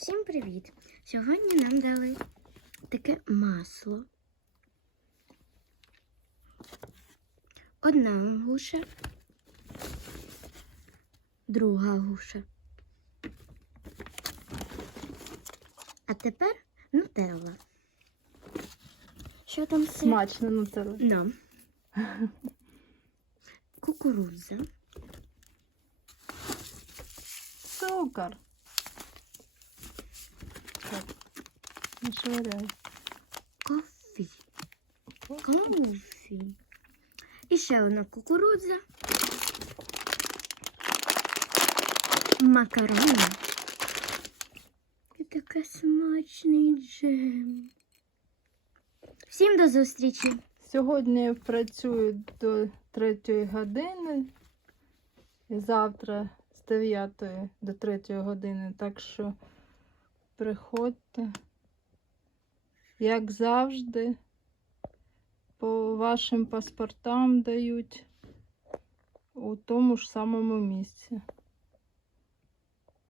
Всім привіт! Сьогодні нам дали таке масло. Одна гуша, друга гуша. А тепер нутелла. Що там все? Смачно нутелла. Ну. Кукурудза, Цукор. Так, не швиряй. кофі. Кофі. І ще одна кукурудза. Макарони. І такий смачний джем. Всім до зустрічі! Сьогодні я працюю до 3 години. І завтра з 9 до 3 години. Так що приходьте. Як завжди, по вашим паспортам дають у тому ж самому місці.